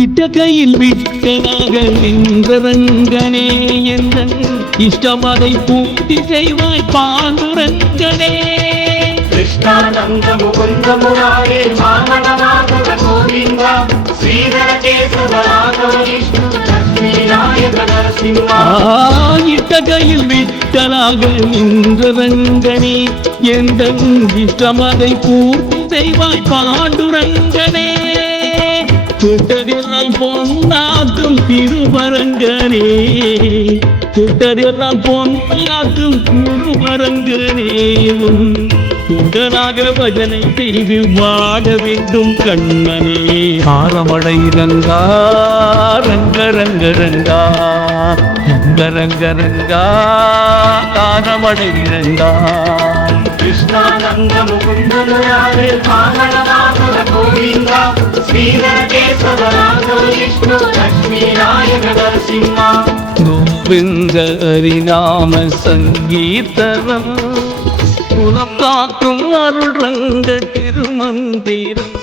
இட்டக்கையில் விட்டனாக நின்றரங்கனே என்றன் இஷ்டமதை பூட்டி செய்வாய் பாண்டுரங்கனே. கிருஷ்ணானந்த முகுந்த முராரே மாமனநாதன கோவிந்தா ஸ்ரீதர இட்டகையில் விட்டலாக நின்றரங்கனே எந்தன் இஷ்டமதை பூர்த்தி செய்வாய் பாண்டுரங்கனே. திருவரங்கனே. திட்டதெல்லாம் பொன்னாக்கும் குருவரங்கனே குண்டனாக பஜனை செய்து வாழ வேண்டும் கண்ணனே. ஆரமடை ரங்கா ரங்க ரங்க ரங்கா ரங்க ரங்க ரங்கா ஆரமடை ரங்கா கிருஷ்ணா நந்த முகுந்தனாரே கோவிந்த ஹரிநாம சங்கீர்த்தனம் குலம் காக்கும் அருள் ரங்க திருமந்திரம்